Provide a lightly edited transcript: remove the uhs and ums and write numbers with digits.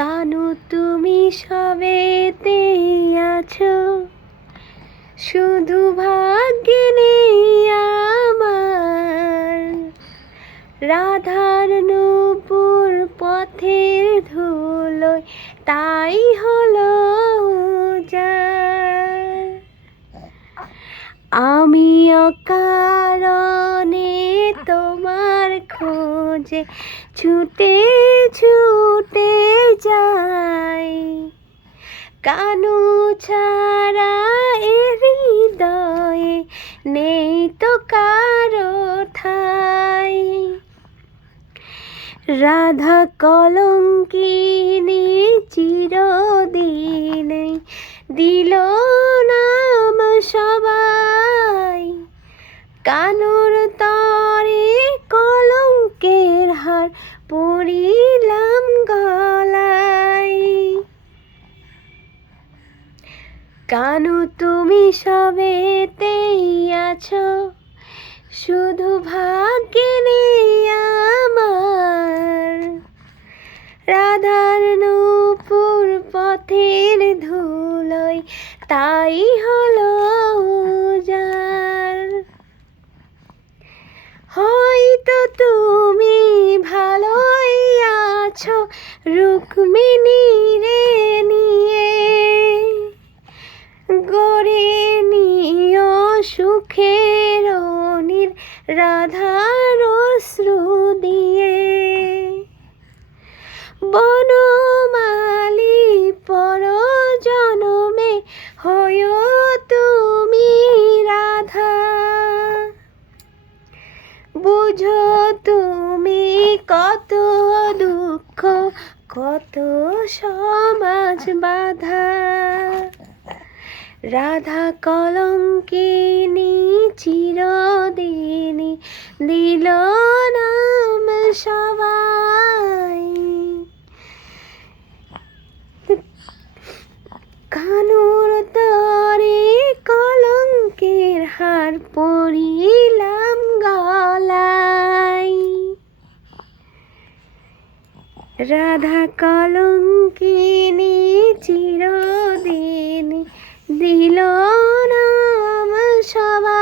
কানু তুমি সবেতেই আছো, শুধু ভাগ্যে নেই আমার। রাধার নূপুর পথের ধুলোয় তাই হলো উজাড়। আমি অকারণে তোমার খোঁজে ছুটে ছুটে যাই, কানু ছাড়া এ হৃদয়ে নেই তো কারো ঠাই। রাধা কলঙ্কিনী চিরদিনে দিল নাম সবাই, কানুর তরে কলঙ্কের হার পরিলাম গলায়। কানু তুমি সবেতেই আছো, শুধু ভাগ্যে নেই আমার। রাধার নূপুর পথের ধুলোয় তাই হলো উজাড়। হয়তো তুমি ভালোই আছো রুক্মিণী রে নিয়ে, গড়ে নিও সুখের নীর রাধার অশ্রু দিয়ে। বনমালী পর জনমে হয়ো তুমি রাধা, বুঝো তুমি কত দুঃখ কত সমাজ বাধা। রাধা কলঙ্কিনী চিরদিনই দিল নাম সবাই, কানুর তরে কলঙ্কের হার পরিলাম গলায়। রাধা কলঙ্কিনী চিরদিন দিল নাম সবাই।